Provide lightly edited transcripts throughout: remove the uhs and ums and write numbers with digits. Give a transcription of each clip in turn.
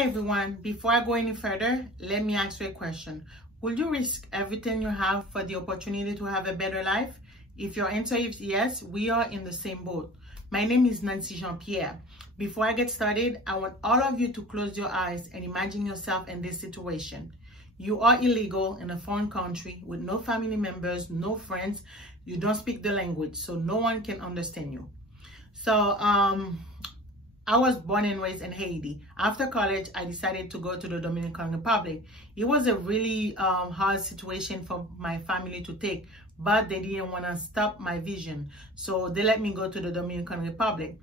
Hi everyone, before I go any further, let me ask you a question. Will you risk everything you have for the opportunity to have a better life? If your answer is yes, we are in the same boat. My name is Nancy Jean-Pierre. Before I get started, I want all of you to close your eyes and imagine yourself in this situation. You are illegal in a foreign country with no family members, no friends. You don't speak the language, so no one can understand you. So, I was born and raised in Haiti. After college, I decided to go to the Dominican Republic. It was a really hard situation for my family to take, but they didn't want to stop my vision. So they let me go to the Dominican Republic.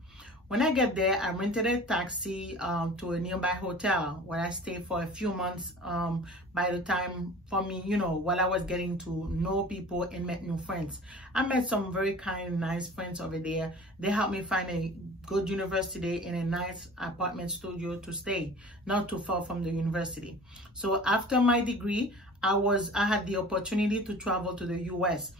When I get there, I rented a taxi to a nearby hotel where I stayed for a few months by the time for me, while I was getting to know people and met new friends. I met some very kind, nice friends over there. They helped me find a good university and a nice apartment studio to stay, not too far from the university. So after my degree, I had the opportunity to travel to the US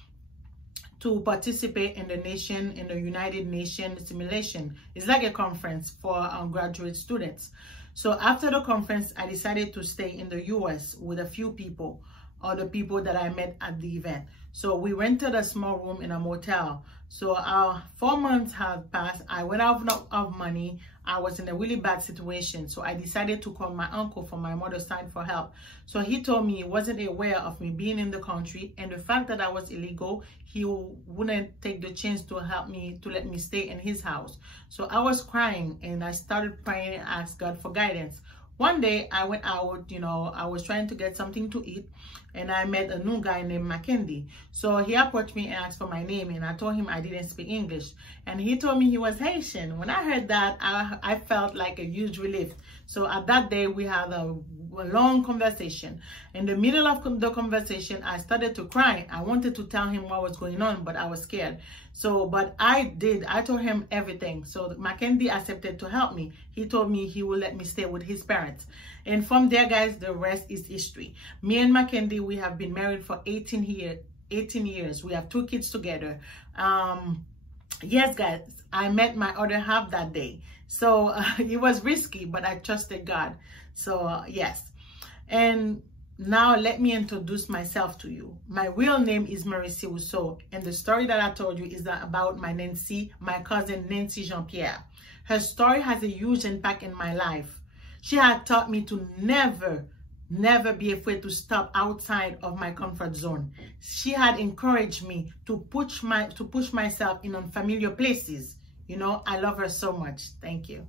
to participate in the United Nations simulation. It's like a conference for graduate students. So after the conference, I decided to stay in the US with a few people, or the people that I met at the event. So we rented a small room in a motel. So 4 months have passed. I went out of money. I was in a really bad situation. So I decided to call my uncle from my mother's side for help. So he told me he wasn't aware of me being in the country, and the fact that I was illegal, he wouldn't take the chance to help me, to let me stay in his house. So I was crying and I started praying and asked God for guidance. One day I went out, I was trying to get something to eat, and I met a new guy named Mackenzie. So he approached me and asked for my name, and I told him I didn't speak English. And he told me he was Haitian. When I heard that, I felt like a huge relief. So at that day, we had a long conversation. In the middle of the conversation, I started to cry. I wanted to tell him what was going on, but I was scared. But I told him everything. So Mackenzie accepted to help me. He told me he will let me stay with his parents. And from there, guys, the rest is history. Me and Mackenzie, we have been married for 18 years. We have 2 kids together. Yes, guys, I met my other half that day. So it was risky, but I trusted God. So yes. And now let me introduce myself to you. My real name is Mauricie Rousseau, and the story that I told you is about my cousin Nancy Jean-Pierre. Her story has a huge impact in my life. She had taught me to never be afraid to step outside of my comfort zone. She had encouraged me to push myself in unfamiliar places. I love her so much. Thank you.